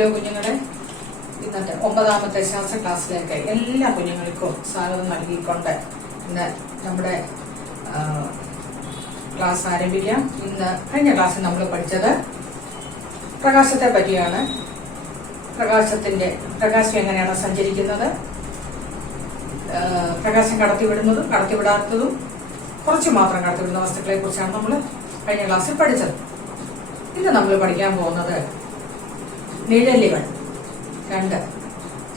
Hello കുഞ്ഞുങ്ങളെ, ഇന്നത്തെ 9ാമത്തെ ശാസ്ത്ര ക്ലാസ്സിലേക്ക് എല്ലാ കുഞ്ഞുങ്ങൾക്കും സ്വാഗതം നൽകിക്കൊണ്ട് ഇന്ന് നമ്മുടെ ക്ലാസ് ആരംഭിക്കാം. ഇന്ന് കഴിഞ്ഞ ക്ലാസ്സിൽ നമ്മൾ പഠിച്ചത് പ്രകാശത്തെ പറ്റിയാണ്. പ്രകാശം എങ്ങനെയാണ് സഞ്ചരിക്കുന്നത്, പ്രകാശം കടത്തിവിടുന്നതും കടത്തിവിടാത്തതും കുറച്ച് മാത്രം കടത്തിവിടുന്ന വസ്തുക്കളെ കുറിച്ചാണ് നമ്മൾ കഴിഞ്ഞ ക്ലാസ്സിൽ പഠിച്ചത്. ഇന്ന് നമ്മൾ പഠിക്കാൻ പോകുന്നത് നിഴലുകൾ, 2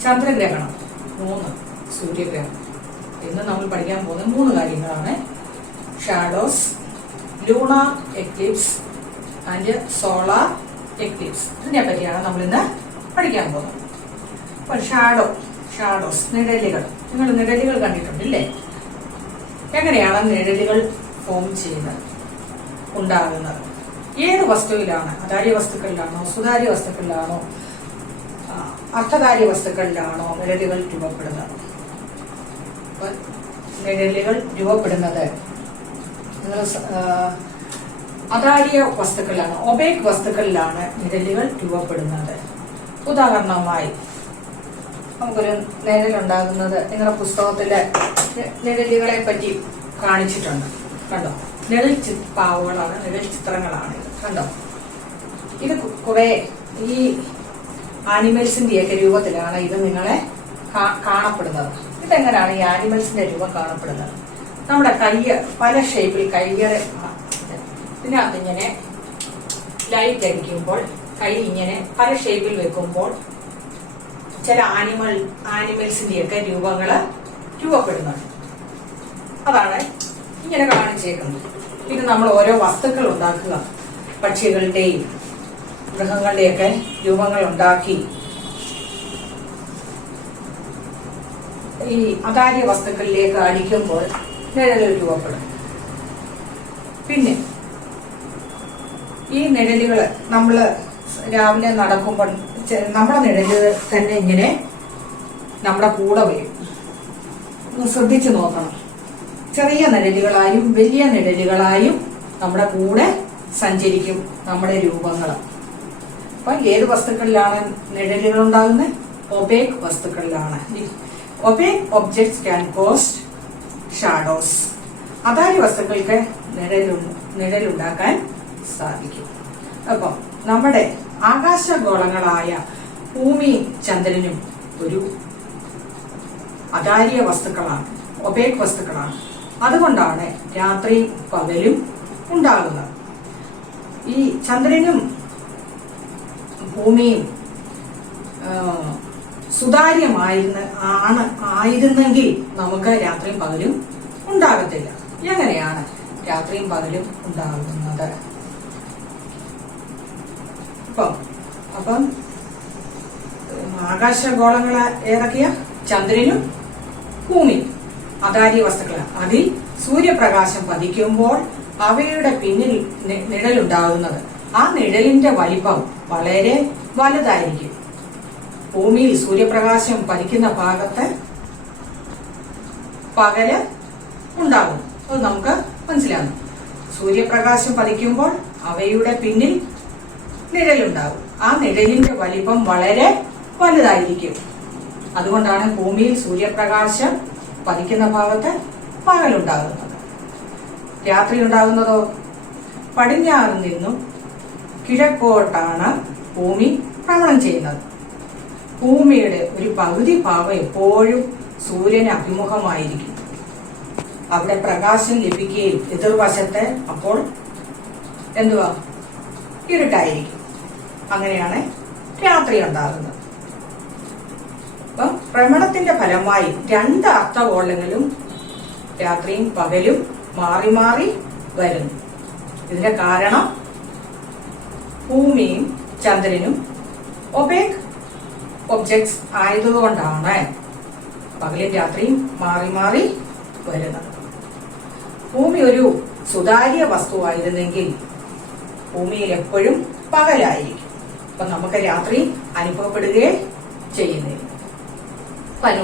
ചന്ദ്രഗ്രഹണം, 3 സൂര്യഗ്രഹണം. ഇന്ന് നമ്മൾ പഠിക്കാൻ പോകുന്ന 3 കാര്യങ്ങളാണ്: shadows, lunar Eclipse and solar Eclipse. ഇതിനെ പറ്റിയാണ് നമ്മൾ ഇന്ന് പഠിക്കാൻ പോകുന്നത്. അപ്പോൾ ഷാഡോസ് നിഴലുകൾ. നിങ്ങൾ നിഴലുകൾ കണ്ടിട്ടുണ്ടല്ലേ? എങ്ങനെയാണ് നിഴലുകൾ ഫോം ചെയ്യുന്നത്, ഉണ്ടാകുന്നത്? ഏത് വസ്തുവിലാണ്? അതാര്യ വസ്തുക്കളിലാണോ, സുതാര്യ വസ്തുക്കളിലാണോ, അർത്ഥകാര്യ വസ്തുക്കളിലാണോ നിഴലുകൾ രൂപപ്പെടുന്നത്? നിഴലുകൾ രൂപപ്പെടുന്നത് നിങ്ങൾ അതാര്യ വസ്തുക്കളിലാണ്, ഒബേക് വസ്തുക്കളിലാണ് നിഴലുകൾ രൂപപ്പെടുന്നത്. ഉദാഹരണമായി നമുക്കൊരു നിഴലുണ്ടാകുന്നത് നിങ്ങളുടെ പുസ്തകത്തിലെ നിഴലുകളെ പറ്റി കാണിച്ചിട്ടുണ്ട്. കണ്ടോ? നിഴൽ പാവുകളാണ്, നിഴൽ ചിത്രങ്ങളാണ് ഇത്. കണ്ടോ? ഇത് കുറെ ഈ ആനിമൽസിന്റെയൊക്കെ രൂപത്തിലാണ് ഇത് നിങ്ങളെ കാണപ്പെടുന്നത്. ഇതെങ്ങനെയാണ് ഈ ആനിമൽസിന്റെ രൂപം കാണപ്പെടുന്നത്? നമ്മുടെ കയ്യ് പല ഷേപ്പിൽ, കയ്യറെ ഇതിനകത്ത് ഇങ്ങനെ ലൈറ്റ് അടിക്കുമ്പോൾ കൈ ഇങ്ങനെ പല ഷേപ്പിൽ വെക്കുമ്പോൾ ചില ആനിമൽസിന്റെയൊക്കെ രൂപങ്ങള് രൂപപ്പെടുന്നുണ്ട്. അതാണ് ഇങ്ങനെ കാണിച്ചേക്കുന്നത്. ഇത് നമ്മൾ ഓരോ വസ്തുക്കൾ ഉണ്ടാക്കുക, പക്ഷികളുടെയും മൃഗങ്ങളുടെയൊക്കെ രൂപങ്ങൾ ഉണ്ടാക്കി ഈ അതാര്യ വസ്തുക്കളിലേക്ക് അടിക്കുമ്പോൾ നിഴലുകൾ രൂപപ്പെടും. പിന്നെ ഈ നിഴലുകള് നമ്മള് രാവിലെ നടക്കുമ്പോൾ നമ്മുടെ നിഴല് തന്നെ ഇങ്ങനെ നമ്മുടെ കൂടെ വരും. ഒന്ന് ശ്രദ്ധിച്ചു നോക്കണം. ചെറിയ നിഴലുകളായും വലിയ നിഴലുകളായും നമ്മുടെ കൂടെ സഞ്ചരിക്കും നമ്മുടെ രൂപങ്ങൾ. അപ്പൊ ഏത് വസ്തുക്കളിലാണ് നിഴലുകൾ ഉണ്ടാകുന്നത്? ഒബേക് വസ്തുക്കളിലാണ്. ഒബേക് ഒബ്ജക്ട്സ് ക്യാൻ കോസ് ഷാഡോസ്. അതാര്യ വസ്തുക്കൾക്ക് നിഴലുണ്ടാക്കാൻ സാധിക്കും. അപ്പം നമ്മുടെ ആകാശഗോളങ്ങളായ ഭൂമിയും ചന്ദ്രനും ഒരു അതാര്യ വസ്തുക്കളാണ്, ഒബേക് വസ്തുക്കളാണ്. അതുകൊണ്ടാണ് രാത്രിയും പകലും ഉണ്ടാകുന്നത്. ഈ ചന്ദ്രനും ഭൂമിയും ആയിരുന്നെങ്കിൽ നമുക്ക് രാത്രിയും പകലും ഉണ്ടാകത്തില്ല. എങ്ങനെയാണ് രാത്രിയും പകലും ഉണ്ടാകുന്നത്? അപ്പം ആകാശഗോളങ്ങളെ ഏതൊക്കെയാ? ചന്ദ്രനും ഭൂമിയും അതാര്യ വസ്തുക്കളാണ്. അതിൽ സൂര്യപ്രകാശം പതിക്കുമ്പോൾ അവയുടെ പിന്നിൽ നിഴലുണ്ടാകുന്നത്. ആ നിഴലിന്റെ വലിപ്പം വളരെ വലുതായിരിക്കും. ഭൂമിയിൽ സൂര്യപ്രകാശം പതിക്കുന്ന ഭാഗത്ത് പകല് ഉണ്ടാകും. അത് നമുക്ക് മനസ്സിലാകും. സൂര്യപ്രകാശം പതിക്കുമ്പോൾ അവയുടെ പിന്നിൽ നിഴലുണ്ടാകും. ആ നിഴലിന്റെ വലിപ്പം വളരെ വലുതായിരിക്കും. അതുകൊണ്ടാണ് ഭൂമിയിൽ സൂര്യപ്രകാശം പതിക്കുന്ന ഭാഗത്ത് പകലുണ്ടാകുന്നത്. രാത്രി ഉണ്ടാകുന്നതോ? പടിഞ്ഞാറ് നിന്നും കിഴക്കോട്ടാണ് ഭൂമി ഭ്രമണം ചെയ്യുന്നത്. ഭൂമിയുടെ ഒരു പകുതി ഭാഗം എപ്പോഴും സൂര്യന് അഭിമുഖമായിരിക്കും. അവിടെ പ്രകാശം ലഭിക്കുകയും എതിർവശത്ത് അപ്പോൾ എന്തുവാ? ഇരുട്ടായിരിക്കും. അങ്ങനെയാണ് രാത്രി ഉണ്ടാകുന്നത്. അപ്പം ഭ്രമണത്തിന്റെ ഫലമായി 2 അർദ്ധഗോളങ്ങളും രാത്രിയും പകലും മാറി മാറി വരുന്നു. ഇതിന്റെ കാരണം ഭൂമിയും ചന്ദ്രനും ഒബേക് ഒബ്ജക്ട്സ് ആയതുകൊണ്ടാണ് പകലും രാത്രിയും മാറി മാറി വരുന്നത്. ഭൂമി ഒരു സുതാര്യ വസ്തുവായിരുന്നെങ്കിൽ ഭൂമിയിൽ എപ്പോഴും പകലായിരിക്കും. അപ്പൊ നമുക്ക് രാത്രി അനുഭവപ്പെടുകയേ ചെയ്യുന്നില്ല.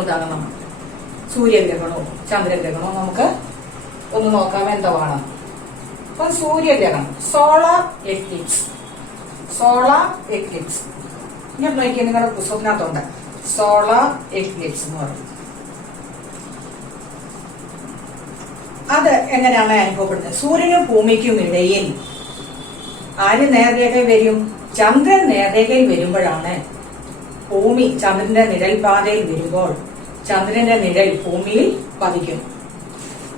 ഉദാഹരണം സൂര്യഗ്രഹണവും ചന്ദ്രഗ്രഹണവും നമുക്ക് ഒന്ന് നോക്കാം എന്താണ്. അപ്പൊ സൂര്യഗ്രഹണം, സോളാർ എക്ലിപ്സ്. ഞാൻ നോക്കിയാൽ നിങ്ങളുടെ പുസ്തകത്തിനകത്തുണ്ട് സോളാർ എക്ലിപ്സ് എന്ന് പറയും. അത് എങ്ങനെയാണ് അനുഭവപ്പെടുന്നത്? സൂര്യനും ഭൂമിക്കും ഇടയിൽ ആര് നേർരേഖയിൽ വരും? ചന്ദ്രൻ നേർരേഖയിൽ വരുമ്പോഴാണ് ഭൂമി ചന്ദ്രന്റെ നിഴൽ പാതയിൽ വരുമ്പോൾ ചന്ദ്രന്റെ നിഴൽ ഭൂമിയിൽ പതിക്കും.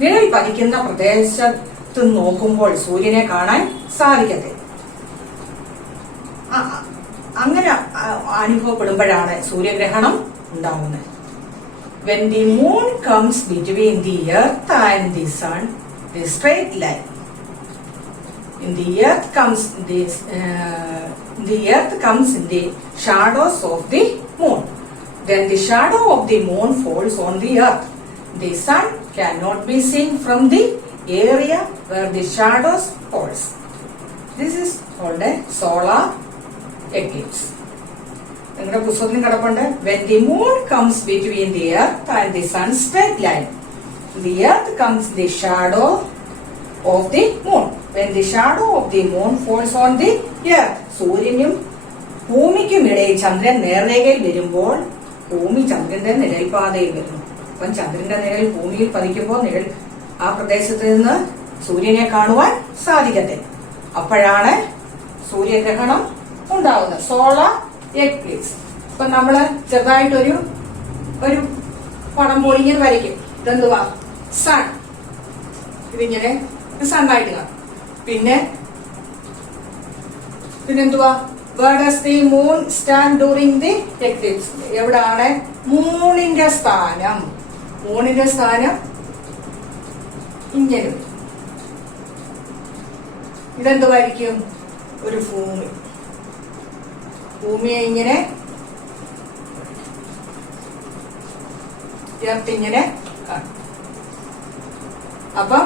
നിഴൽ പതിക്കുന്ന പ്രദേശത്ത് നോക്കുമ്പോൾ സൂര്യനെ കാണാൻ സാധിക്കട്ടെ. അങ്ങനെ അനുഭവപ്പെടുമ്പോഴാണ് സൂര്യഗ്രഹണം ഉണ്ടാവുന്നത്. When the moon comes between the earth and the sun, the straight line. The earth comes in the shadows of the moon. Then the shadow of the moon falls on the earth. The sun cannot be seen from the area where the shadows falls. This is called a solar eclipse. നിങ്ങളുടെ പുസ്തകത്തിൽ കിടപ്പുണ്ട്. When the moon comes between the earth and the sun straight line, the earth comes the shadow of the moon. When the shadow of the moon falls on the earth, സൂര്യനും ഭൂമിക്കും ഇടയിൽ ചന്ദ്രൻ നേർരേഖയിൽ വരുമ്പോൾ ഭൂമി ചന്ദ്രന്റെ നിഴൽപാതയിൽ വരുന്നു. അപ്പം ചന്ദ്രന്റെ നിഴൽ ഭൂമിയിൽ പതിക്കുമ്പോൾ നിഴൽ ആ പ്രദേശത്ത് നിന്ന് സൂര്യനെ കാണുവാൻ സാധിക്കട്ടെ. അപ്പോഴാണ് സൂര്യഗ്രഹണം ഉണ്ടാവുന്നത്. Solar Eclipse. ഇപ്പൊ നമ്മള് ചെറുതായിട്ടൊരു പടം പൊളിഞ്ഞത് വരയ്ക്കും. ഇതെന്തുവാ? സൺ. ഇതിങ്ങനെ സണ്ണായിട്ട് കാണും. പിന്നെന്തുവാ? Where does the moon stand during the eclipse? എവിടാണ് മൂണിന്റെ സ്ഥാനം? മൂണിന്റെ സ്ഥാനം ഇങ്ങനെ. ഇതെന്തുവായിരിക്കും? ഒരു ഭൂമി. ഭൂമിയെ ഇങ്ങനെ ഇങ്ങനെ കാണും. അപ്പം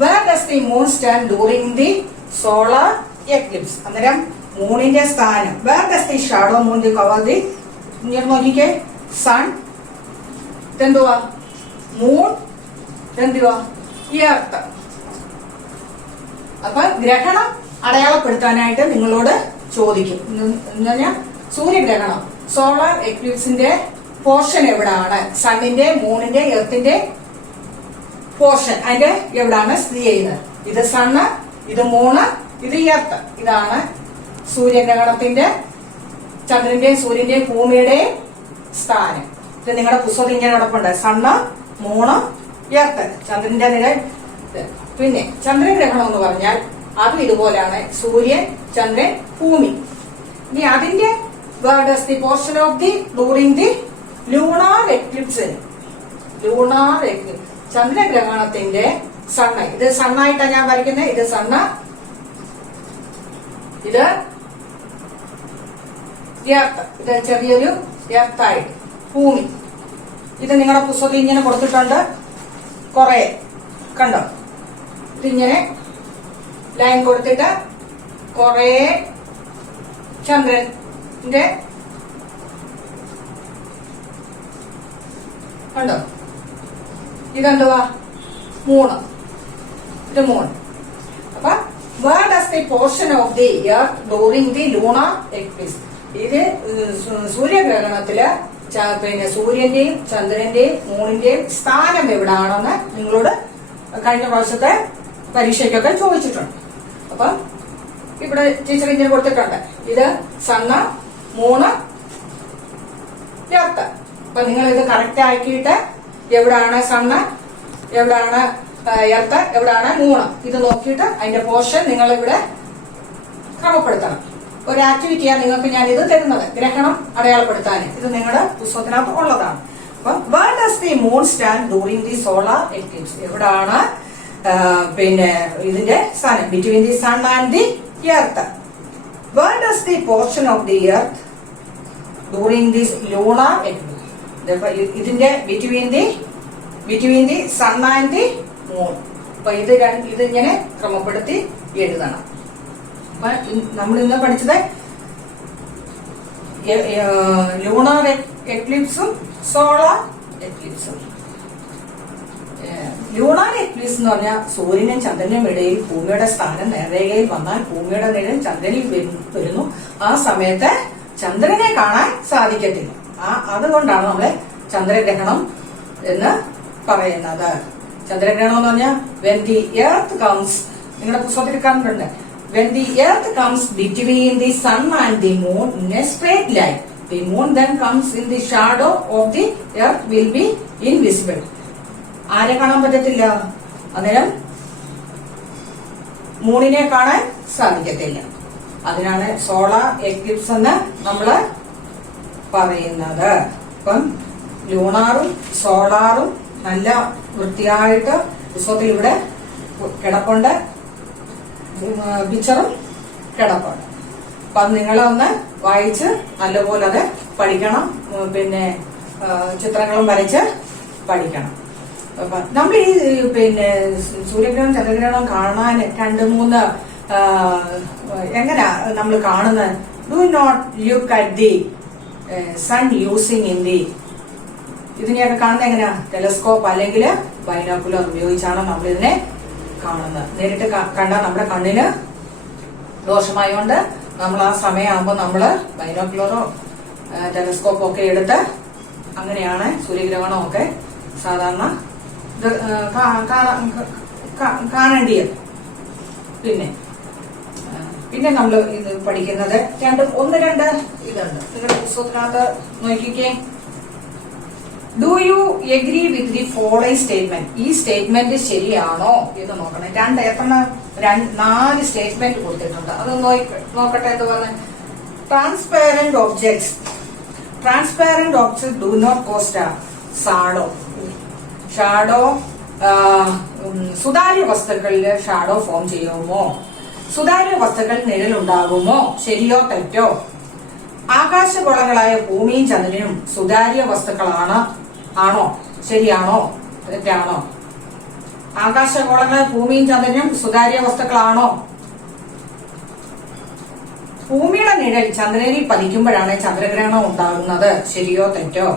where does the moon stand during the solar eclipse? അന്നേരം മൂണിന്റെ സ്ഥാനം. where does the shadow moon cover the? ഇങ്ങനെ നോക്കിക്കേ. സൺ, ഇതെന്തുവാ? മൂൺ, ഇതെന്തുവാ? എർത്ത്. അപ്പൊ ഗ്രഹണം അടയാളപ്പെടുത്താനായിട്ട് നിങ്ങളോട് ചോദിക്കും. എന്ന് പറഞ്ഞാൽ സൂര്യഗ്രഹണം, സോളാർ എക്ലിപ്സിന്റെ പോർഷൻ എവിടാണ്? സണ്ണിന്റെ, മൂണിന്റെ, എർത്തിന്റെ പോർഷൻ അതിന്റെ എവിടാണ് സ്ഥിതി ചെയ്യുന്നത്? ഇത് സണ്ണ്, ഇത് മൂണ്, ഇത് എർത്ത്. ഇതാണ് സൂര്യഗ്രഹണത്തിന്റെ, ചന്ദ്രന്റെയും സൂര്യന്റെയും ഭൂമിയുടെയും സ്ഥാനം. ഇത് നിങ്ങളുടെ പുസ്തകത്തിൽ ഇങ്ങനെ കിടപ്പുണ്ട്. സണ്ണ്, മൂണ്, എർത്ത്, ചന്ദ്രന്റെ നിഴൽ. പിന്നെ ചന്ദ്രഗ്രഹണം എന്ന് പറഞ്ഞാൽ അതും ഇതുപോലെയാണ്. സൂര്യൻ, ചന്ദ്രൻ, ഭൂമി. ഇനി അതിന്റെ where does the portion of the during the lunar eclipse? lunar eclipse, ചന്ദ്രഗ്രഹണത്തിന്റെ സണ്ണ്. ഇത് സണ്ണായിട്ടാണ് ഞാൻ വരയ്ക്കുന്നത്. ഇത് സണ്ണ്, ഇത് എർത്ത്, ഇത് ചെറിയൊരു എർത്തായിട്ട് ഭൂമി. ഇത് നിങ്ങളുടെ പുസ്തകത്തിൽ ഇങ്ങനെ കൊടുത്തിട്ടുണ്ട്. കുറെ കണ്ടോ? ഇതിങ്ങനെ ലൈൻ കൊടുത്തിട്ട് കുറെ ചന്ദ്രന്റെ കണ്ടോ? ഇതെന്തുവാ? മൂണ്. ഇത് മൂണ്. അപ്പൊ where does the portion of the earth during the lunar eclipse? ഇത് സൂര്യഗ്രഹണത്തില് പിന്നെ സൂര്യന്റെയും ചന്ദ്രന്റെയും മൂണിന്റെയും സ്ഥാനം എവിടാണെന്ന് നിങ്ങളോട് കഴിഞ്ഞ പ്രാവശ്യത്തെ പരീക്ഷയ്ക്കൊക്കെ ചോദിച്ചിട്ടുണ്ട്. അപ്പൊ ഇവിടെ ടീച്ചർ ഇങ്ങനെ കൊടുത്തിട്ടുണ്ട്. ഇത് സണ്ണ്, മൂണ്, എർത്ത്. അപ്പൊ നിങ്ങൾ ഇത് കറക്റ്റ് ആക്കിയിട്ട് എവിടാണ് സണ്ണ്, എവിടാണ് എർത്ത്, എവിടാണ് മൂണ്, ഇത് നോക്കിയിട്ട് അതിന്റെ പോർഷൻ നിങ്ങൾ ഇവിടെ ക്രമപ്പെടുത്തണം. ഒരു ആക്ടിവിറ്റിയാണ് നിങ്ങൾക്ക് ഞാൻ ഇത് തരുന്നത്, ഗ്രഹണം അടയാളപ്പെടുത്താൻ. ഇത് നിങ്ങളുടെ പുസ്തകത്തിനകത്ത് ഉള്ളതാണ്. അപ്പൊ where does the moon stand during the solar eclipse? എവിടാണ് പിന്നെ ഇതിന്റെ സ്ഥാനം? between the sun and the earth. Where does the portion of the earth during this lunar eclipse? ഇതിന്റെ between the sun and the moon. അപ്പൊ ഇതിങ്ങനെ ക്രമപ്പെടുത്തി എഴുതണം. അപ്പൊ നമ്മൾ ഇന്ന് പഠിച്ചത് ലൂണാർ എക്ലിപ്സും സോളാർ എക്ലിപ്സും. ലൂണാർ എക്ലിപ്സ് എന്ന് പറഞ്ഞാൽ സൂര്യനും ചന്ദ്രനും ഇടയിൽ ഭൂമിയുടെ സ്ഥാനം നേർരേഖയിൽ വന്നാൽ ഭൂമിയുടെ നിഴൽ ചന്ദ്രനിൽ വരുന്നു. ആ സമയത്ത് ചന്ദ്രനെ കാണാൻ സാധിക്കത്തില്ല. അതുകൊണ്ടാണ് നമ്മളെ ചന്ദ്രഗ്രഹണം എന്ന് പറയുന്നത്. ചന്ദ്രഗ്രഹണം എന്ന് പറഞ്ഞാൽ when the earth comes, നിങ്ങളുടെ പുസ്തകത്തിൽ കണ്ടിട്ടുണ്ട്, when the earth comes between the sun and the moon in a straight line, the moon then comes in the shadow of the earth will be invisible. ആരെ കാണാൻ പറ്റത്തില്ല? അന്നേരം മൂണിനെ കാണാൻ സാധിക്കത്തില്ല. അതിനാണ് സോളാർ എക്ലിപ്സ് എന്ന് നമ്മള് പറയുന്നത്. അപ്പം ലൂണാറും സോളാറും നല്ല വൃത്തിയായിട്ട് പുസ്തകത്തിൽ ഇവിടെ കിടപ്പുണ്ട്, പിക്ചറും കിടപ്പുണ്ട്. അപ്പൊ അത് നിങ്ങളൊന്ന് വായിച്ച് നല്ലപോലെ അത് പഠിക്കണം. പിന്നെ ചിത്രങ്ങളും വരച്ച് പഠിക്കണം. നമ്മൾ ഈ പിന്നെ സൂര്യഗ്രഹണം ചന്ദ്രഗ്രഹണം കാണാൻ 2-3 എങ്ങനെയാ നമ്മൾ കാണുന്നത്? Do not look at the sun using in the, ഇതിനെയൊക്കെ കാണുന്നത് എങ്ങനെയാ? ടെലസ്കോപ്പ് അല്ലെങ്കിൽ ബൈനോക്കുലർ ഉപയോഗിച്ചാണ് നമ്മൾ ഇതിനെ കാണുന്നത്. നേരിട്ട് കണ്ടാൽ നമ്മുടെ കണ്ണിന് ദോഷമായോണ്ട് നമ്മൾ ആ സമയമാകുമ്പോൾ നമ്മള് ബൈനോക്കുലറോ ടെലസ്കോപ്പോ ഒക്കെ എടുത്ത് അങ്ങനെയാണ് സൂര്യഗ്രഹണമൊക്കെ സാധാരണ കാണേണ്ടിയത്. പിന്നെ നമ്മൾ ഇത് പഠിക്കുന്നത് 1-2 ഇതുണ്ട് നിങ്ങളുടെ പുസ്തകത്തിനകത്ത് നോക്കിക്കേ. Do you agree with the following statement? ഈ സ്റ്റേറ്റ്മെന്റ് ശരിയാണോ എന്ന് നോക്കണം. 4 സ്റ്റേറ്റ്മെന്റ് കൊടുത്തിട്ടുണ്ട്. അത് നോക്കട്ടെ. എന്ത് പറഞ്ഞ transparent objects do not cast shadow. സുതാര്യ വസ്തുക്കളിൽ ഷാഡോ ഫോം ചെയ്യുമോ? സുതാര്യ വസ്തുക്കൾ നിഴലുണ്ടാകുമോ? ശരിയോ തെറ്റോ? ആകാശഗോളങ്ങളായ ഭൂമിയും ചന്ദ്രനും സുതാര്യ വസ്തുക്കളാണ്. ആണോ? ശരിയാണോ തെറ്റാണോ? ആകാശഗോളങ്ങളായ ഭൂമിയും ചന്ദ്രനും സുതാര്യ വസ്തുക്കളാണോ? ഭൂമിയുടെ നിഴൽ ചന്ദ്രനിൽ പതിക്കുമ്പോഴാണ് ചന്ദ്രഗ്രഹണം ഉണ്ടാകുന്നത്. ശരിയോ തെറ്റോ?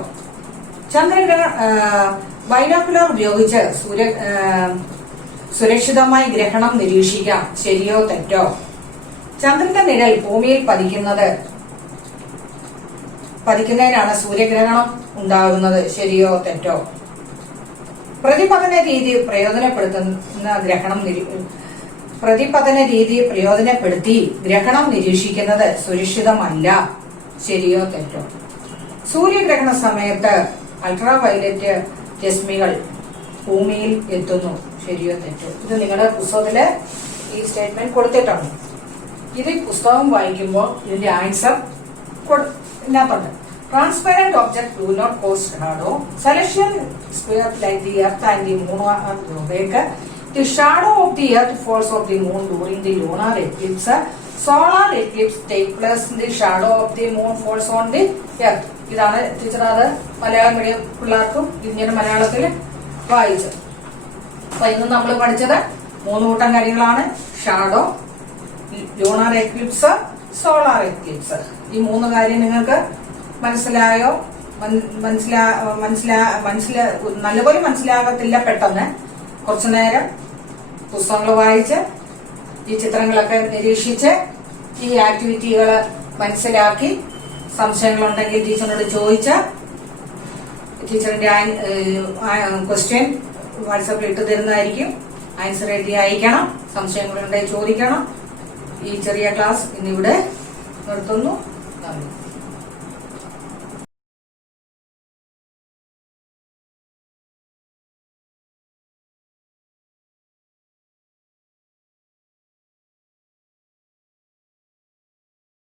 ബൈനോക്കുലർ ഉപയോഗിച്ച് സുരക്ഷിതമായി ഗ്രഹണം നിരീക്ഷിക്കാം. ശരിയോ തെറ്റോ? ചന്ദ്രന്റെ നിഴൽ ഭൂമിയിൽ പതിക്കുന്നതിനാണ് സൂര്യഗ്രഹണം ഉണ്ടാകുന്നത്. ശരിയോ തെറ്റോ? പ്രതിപതന രീതി പ്രയോജനപ്പെടുത്തി ഗ്രഹണം നിരീക്ഷിക്കുന്നത് സുരക്ഷിതമല്ല. ശരിയോ തെറ്റോ? സൂര്യഗ്രഹണ സമയത്ത് അൾട്രാവയലറ്റ് രശ്മികൾ ഭൂമിയിൽ എത്തുന്നു. ശരിയോ തെറ്റോ? ഇത് നിങ്ങളുടെ പുസ്തകത്തില് ഈ സ്റ്റേറ്റ്മെന്റ് കൊടുത്തിട്ടുണ്ട്. ഇത് പുസ്തകം വായിക്കുമ്പോൾ ഇതിന്റെ ആൻസർ ഇതിനകത്തുണ്ട്. Transparent object do not cause shadow. Celestial square like the earth and the moon are opaque. The shadow of the earth falls of the moon during the lunar eclipse. Solar eclipse take place in the shadow of the moon falls on the earth. ഇതാണ് teacher അത് Malayalam medium പിള്ളേർക്കും ഇങ്ങനെ മലയാളത്തിൽ വായിച്ചത്. അപ്പൊ ഇന്ന് നമ്മൾ പഠിച്ചത് 3 കൂട്ടം കാര്യങ്ങളാണ്. Shadow, lunar Eclipse, solar Eclipse. ഈ 3 കാര്യം നിങ്ങൾക്ക് മനസ്സിലായോ? നല്ലപോലെ മനസ്സിലാകത്തില്ല പെട്ടെന്ന്. കുറച്ചു നേരം പുസ്തകങ്ങൾ വായിച്ച് ഈ ചിത്രങ്ങളൊക്കെ നിരീക്ഷിച്ച് ഈ ആക്ടിവിറ്റികൾ മനസ്സിലാക്കി സംശയങ്ങളുണ്ടെങ്കിൽ ടീച്ചറിനോട് ചോദിച്ച് ടീച്ചറിന്റെ ക്വസ്റ്റ്യൻ വാട്സാപ്പിൽ ഇട്ട് തരുന്നതായിരിക്കും. ആൻസർ എഴുതി അയക്കണം. സംശയങ്ങളുണ്ടെങ്കിൽ ചോദിക്കണം. ഈ ചെറിയ ക്ലാസ് ഇന്നിവിടെ നിർത്തുന്നു. നന്ദി.